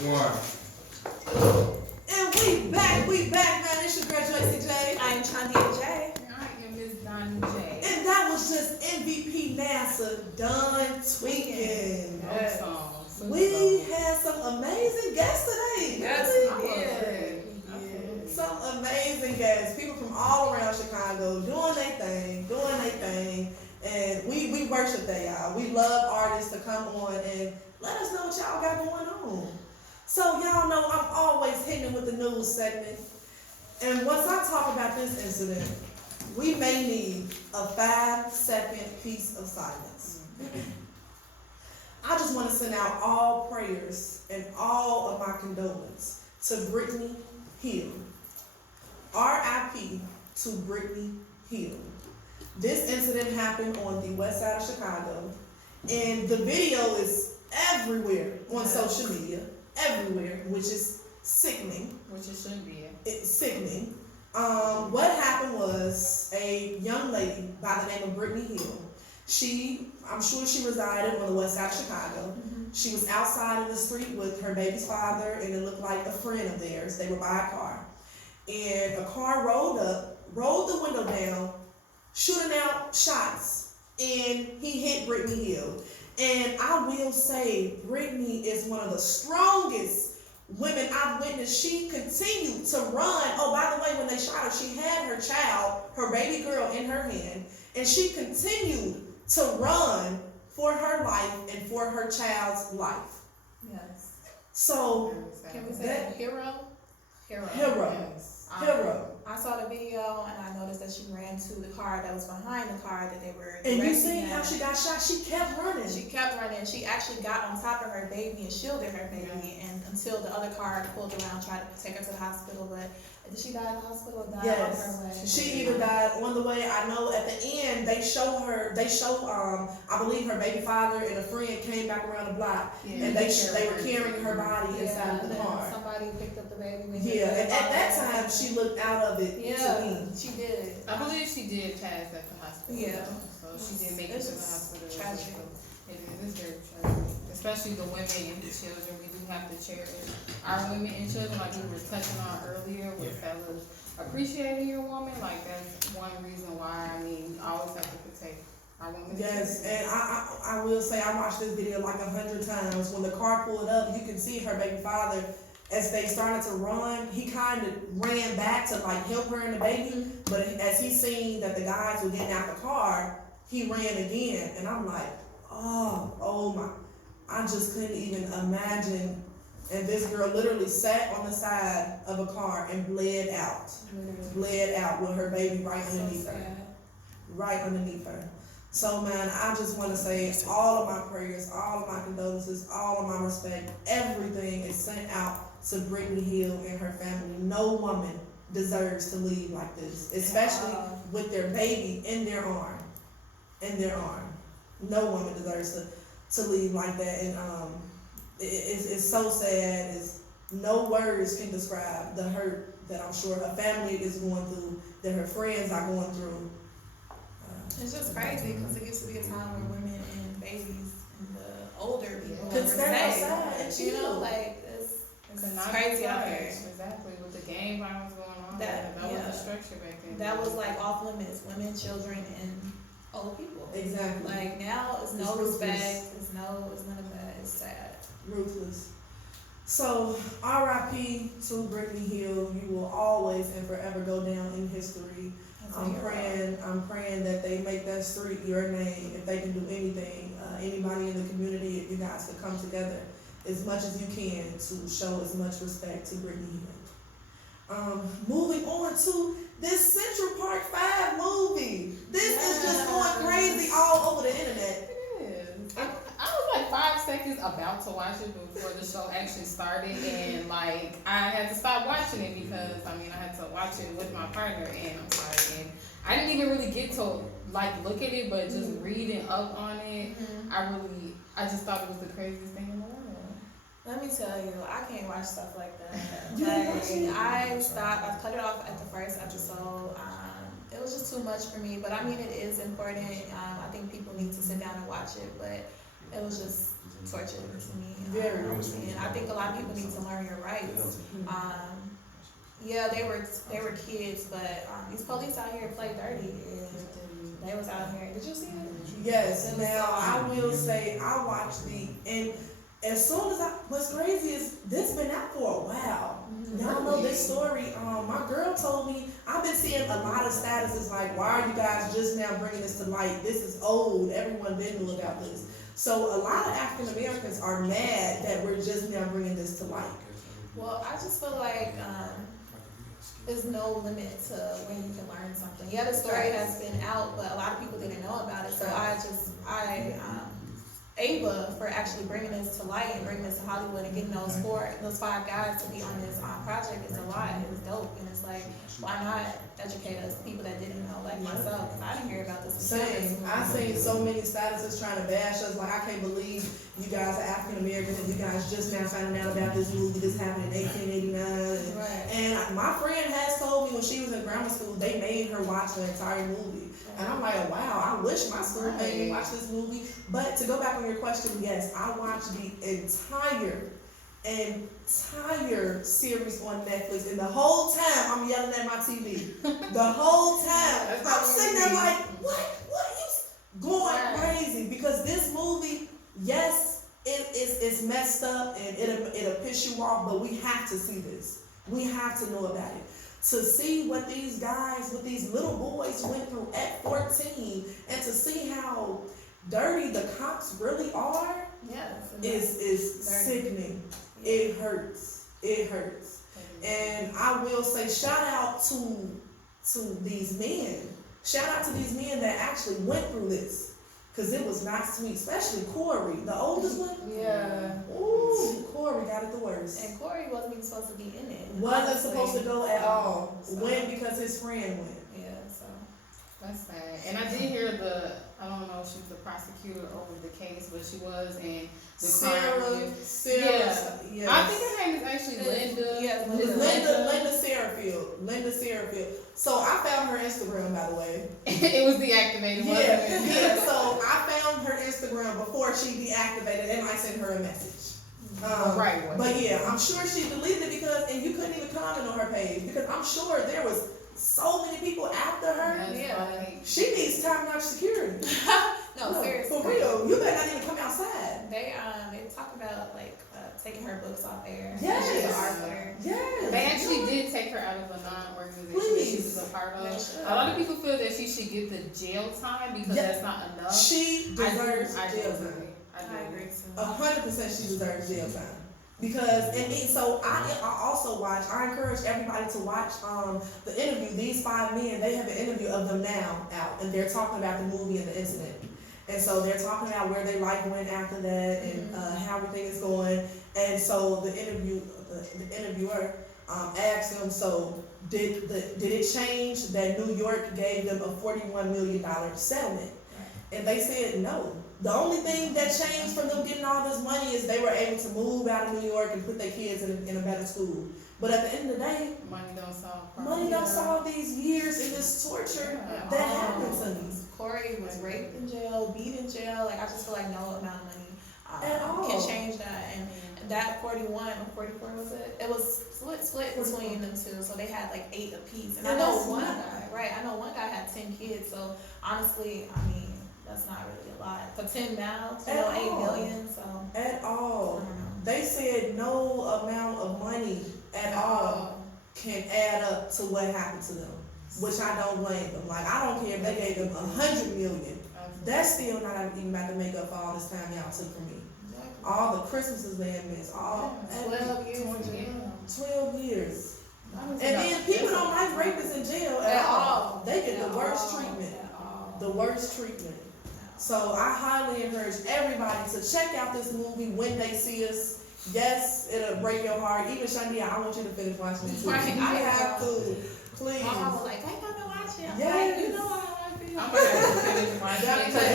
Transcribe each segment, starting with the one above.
One. And we back, man. It's your girl JoycieJay. I'm ChaundiaJ. And I am Miss DawnyJ. And that was just MVP NASA done tweaking. Yes. We had some amazing guests today. Yes, Really? we did. Some amazing guests. People from all around Chicago doing their thing. And we worship that, y'all. We love artists to come on and let us know what y'all got going on. So y'all know I'm always hitting it with the news segment. And once I talk about this incident, we may need a 5-second piece of silence. I just want to send out all prayers and all of my condolences to Brittany Hill. R.I.P. to Brittany Hill. This incident happened on the west side of Chicago, and the video is everywhere on social media, everywhere, which is sickening. Which it should be. It's sickening. What happened was a young lady by the name of Brittany Hill. I'm sure she resided on the west side of Chicago. She was outside in the street with her baby's father, and it looked like a friend of theirs. They were by a car. And a car rolled the window down, shooting out shots, and he hit Brittany Hill. And I will say, Brittany is one of the strongest women I've witnessed. She continued to run. Oh, by the way, when they shot her, she had her child, her baby girl, in her hand, and she continued to run for her life and for her child's life. Yes. So, Can we say hero? Hero. Yes. Hero. I saw the video and I noticed that she ran to the car that was behind the car that they were. And you seen how she got shot? She kept running. She kept running. She actually got on top of her baby and shielded her baby, and until the other car pulled around, tried to take her to the hospital. But did she die in the hospital or die on her way? She either died on the way. I know at the end they show I believe her baby father and a friend came back around the block, and they were carrying her body inside the car. Somebody picked up the baby. And at that time she looked out of it. Yeah, she did. I believe she did pass at the hospital. Yeah. So she did make it to the hospital. Tragic. It is very tragic. Especially the women and the children. We do have to cherish our women and children, like we were touching on earlier with fellas appreciating your woman. Like that's one reason why, we always have to protect our women. Yes, and I will say I watched this video like 100 times. When the car pulled up, you can see her baby father. As they started to run, he kind of ran back to like help her and the baby. But as he seen that the guys were getting out the car, he ran again. And I'm like, oh my. I just couldn't even imagine. And this girl literally sat on the side of a car and bled out with her baby right underneath her. Right underneath her. So man, I just want to say all of my prayers, all of my condolences, all of my respect, everything is sent out to Brittany Hill and her family. No woman deserves to leave like this, especially with their baby in their arm. No woman deserves to leave like that. And it's so sad. No words can describe the hurt that I'm sure her family is going through, that her friends are going through. It's just crazy because it used to be a time where women and babies and the older people could stand outside and you know, like it's crazy out there. Exactly, with the gang violence going on. That was the structure back then. That was like off limits, women, children, and old people. Exactly. Like now, it's no respect. It's none of that. It's sad. Ruthless. So, R.I.P. to Brittany Hill. You will always and forever go down in history. I'm praying that they make that street your name. If they can do anything, anybody in the community, if you guys could come together as much as you can to show as much respect to Brittany Hill. Moving on to this Central Park 5 movie. This is just going crazy all over the internet. I was like 5 seconds about to watch it before the show actually started, and like I had to stop watching it because I had to watch it with my partner, and I'm sorry, and I didn't even really get to like look at it, but just reading up on it, I just thought it was the craziest thing in the world. Let me tell you, I can't watch stuff like that. I cut it off at the first episode. It was just too much for me, but it is important. I think people need to sit down and watch it, but it was just torture to me. Very. And I think a lot of people need to learn your rights. Yeah, they were kids, but these police out here play dirty, and they was out here. Did you see it? Yes. Now I will say I watched and as soon as what's crazy is this been out for a while. Y'all know this story. My girl told me, I've been seeing a lot of statuses like, why are you guys just now bringing this to light? This is old. Everyone didn't know about this. So a lot of African Americans are mad that we're just now bringing this to light. Well, I just feel like there's no limit to when you can learn something. Yeah, the story has been out, but a lot of people didn't know about it. So Ava for actually bringing this to light and bringing this to Hollywood and getting those 5 guys to be on this project is a lot. It's dope, and it's like, why not educate us, people that didn't know, like myself? Because I didn't hear about this. Same. I seen so many statuses trying to bash us. Like, I can't believe you guys are African Americans and you guys just now finding out about this movie. This happened in 1889. And my friend has told me when she was in grammar school, they made her watch the entire movie. And I'm like, wow, I wish my school made me watch this movie. But to go back on your question, yes, I watched the entire series on Netflix, and the whole time I'm yelling at my TV. The whole time I'm sitting there like, what you going crazy? Because this movie, yes, it's messed up and it'll piss you off, but we have to see this. We have to know about it. To see what these guys, what these little boys went through at 14, and to see how dirty the cops really are, is sickening. It hurts. It hurts. And I will say, shout out to these men. Shout out to these men that actually went through this. Because it was not sweet, especially Corey, the oldest one. Yeah. Ooh, Corey got it the worst. And Corey wasn't even supposed to be in it. Wasn't supposed to go at all. Went because his friend went. Yeah, so. That's sad. And I did hear I don't know if she was the prosecutor over the case, but she was in the Sarah. Yeah. I think her name is actually Linda. Yeah, Linda Serafield. Linda Serafield. So I found her Instagram, by the way. It was deactivated, wasn't it? Yeah. So I found her Instagram before she deactivated, and I sent her a message. But yeah, I'm sure she deleted it and you couldn't even comment on her page because I'm sure there was so many people after her. She needs top-notch security. No, seriously. For real, you better not even come outside. They talk about like taking her books off air. Yes. She's an author. Yes. They actually did take her out of a non-organization that she was a part of. A lot of people feel that she should get the jail time because that's not enough. She deserves jail time. I agree. 100% she deserves jail time. Because, so I also watch, I encourage everybody to watch the interview. These 5 men, they have an interview of them now out, and they're talking about the movie and the incident. And so they're talking about where their life went after that and how everything is going. And so the interviewer asked them, so did it change that New York gave them a $41 million settlement? And they said no. The only thing that changed from them getting all this money is they were able to move out of New York and put their kids in a better school. But at the end of the day, money don't solve problems. Money don't solve these years and this torture that happened to me. Corey was raped in jail, beat in jail. Like, I just feel like no amount of money can change that. And that 41 or 44 was it? It was split between them two. So they had like 8 apiece. And I know one guy had 10 kids. So honestly, I mean, that's not really a lot. For 10 now, 8 million, so. At all. They said no amount of money at all can add up to what happened to them, which I don't blame them. Like, I don't care if they gave them 100 million. That's still not even about to make up for all this time y'all took from me. All the Christmases they had missed, 12 years in jail. 12 years. And then people don't like rapists in jail at all. They get the worst treatment. The worst treatment. So I highly encourage everybody to check out this movie when they see us. Yes, it'll break your heart. Even Chaundia, I want you to finish watching it too. Right, I have to. Please. My mom was like, I gotta watch it. Yes. Like, you know I like it. I'm gonna have to finish watching it because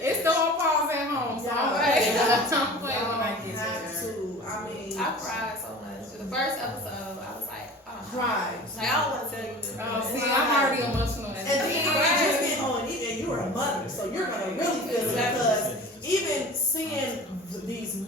it's still on pause at home. So I'm playing when I get to. I mean, I cried so much. The first episode, I was like, cried. Like, I don't want to tell you this. See, I'm already emotional. And then and you're a mother, so you're gonna really feel it because even seeing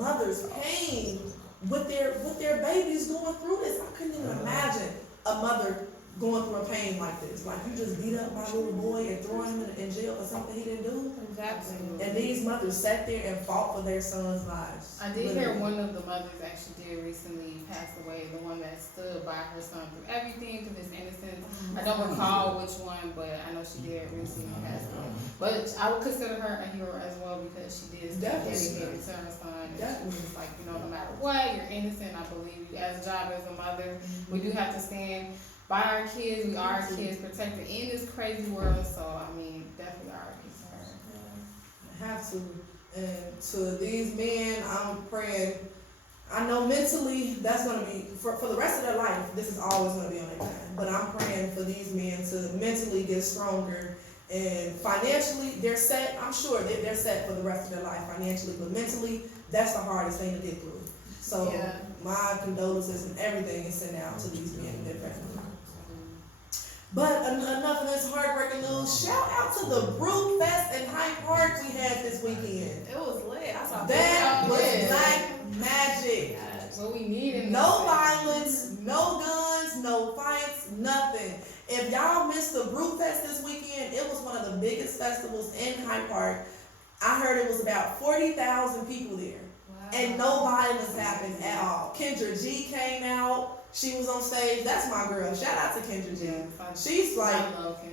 mother's pain with their babies going through this. I couldn't even imagine a mother going through a pain like this. Like, you just beat up my little boy and throwing him in jail for something he didn't do. Exactly. And these mothers sat there and fought for their sons' lives. I did hear one of the mothers actually did recently pass away, the one that stood by her son through everything to his innocence. I don't recall which one, but I know she did recently pass away. But I would consider her a hero as well because she did stay dedicated to her son. And she was just like, you know, no matter what, you're innocent. I believe you as a job as a mother, we do have to stand by our kids. We are our kids protected in this crazy world. So, I mean, definitely are concerned. I have to. And to these men, I'm praying. I know mentally that's going to be, for the rest of their life, this is always going to be on their mind. But I'm praying for these men to mentally get stronger. And financially, they're set. I'm sure they're set for the rest of their life financially. But mentally, that's the hardest thing to get through. So my condolences and everything is sent out to these men and their families. But enough of this heartbreaking news. Shout out to the Brew Fest in Hyde Park we had this weekend. It was lit. I saw that was black magic. What we need. No violence, no guns, no fights, nothing. If y'all missed the Brew Fest this weekend, it was one of the biggest festivals in Hyde Park. I heard it was about 40,000 people there. Wow. And no violence happened at all. JoycieJay came out. She was on stage. That's my girl. Shout out to JoycieJay. She's like,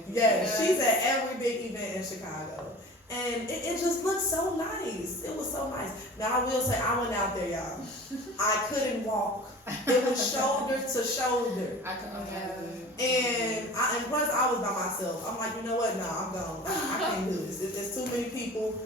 she's at every big event in Chicago. And it just looked so nice. It was so nice. Now, I will say, I went out there, y'all. I couldn't walk. It was shoulder to shoulder. I couldn't imagine. And plus, I was by myself. I'm like, you know what? No, I'm gone. I can't do this. There's too many people.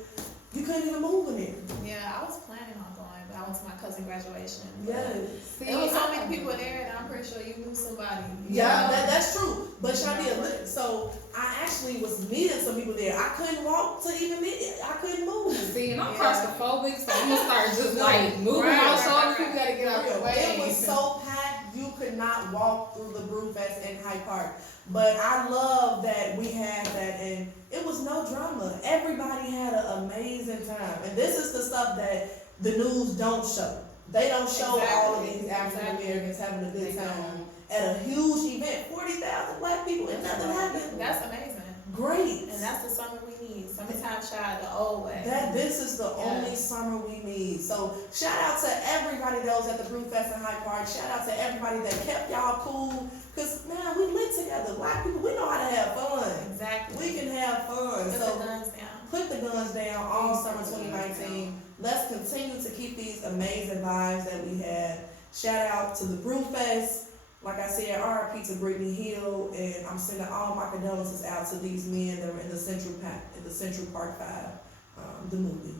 You couldn't even move in there. Yeah, I was planning on going, but I went to my cousin's graduation. Yes. There was so many people there, and I'm pretty sure you knew somebody. Yeah, that's true. But Chaundia, so I actually was meeting some people there. I couldn't walk to even meet. I couldn't move. See, and I'm claustrophobic, so I'm gonna start just like moving my shoulders. People gotta get out the way. It was so packed, you could not walk through the Brew Fest in Hyde Park. But I love that we had that, and it was no drama. Everybody had an amazing time. And this is the stuff that the news don't show. They don't show all of these African Americans having a good time at a huge event. 40,000 black people and nothing happened. That's amazing. Great. And that's the summer we need. Summertime shy the old way. This is the only summer we need. So shout out to everybody that was at the Brew Fest in Hyde Park. Shout out to everybody that kept y'all cool. Because, man, we live together. Black people, we know how to have fun. Exactly. We can have fun. Put the guns down. Put the guns down all summer 2019. Let's continue to keep these amazing vibes that we had. Shout out to the Brew Fest. Like I said, RIP to Brittany Hill, and I'm sending all my condolences out to these men that were in the Central Park 5, the movie.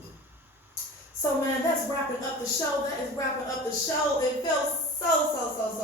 So, man, that's wrapping up the show. That is wrapping up the show. It felt so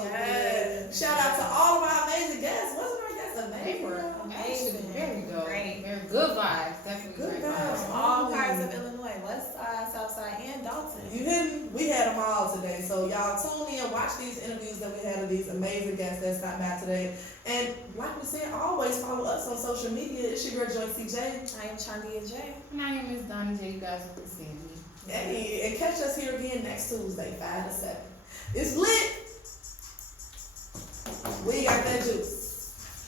good. Shout out to all of our amazing guests. Wasn't our guests amazing? They were amazing. Very good. Great. Very good vibes. Definitely good great vibes. From all parts of Illinois, West Side, South Side, and Dalton. You didn't? We had them all today. So y'all tune in, watch these interviews that we had of these amazing guests that stopped by today. And like we said, always follow us on social media. It's your girl JoycieJay. I am ChaundiaJ. And I am Miss DawnyJ. You guys will see me. Hey, and catch us here again next Tuesday, 5 to 7. It's lit. We got that juice.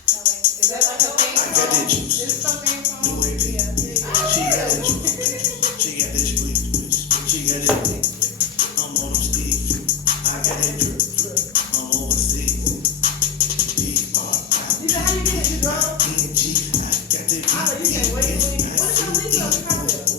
Is that like a thing? I got that juice. Is it something from? Yeah. She got that juice. She got that juice. She got that juice. I'm on them sticks. I got that drip. I'm overseas. You know how you get it? You drunk? I got that I know you can't wait to leave. What is your leave up?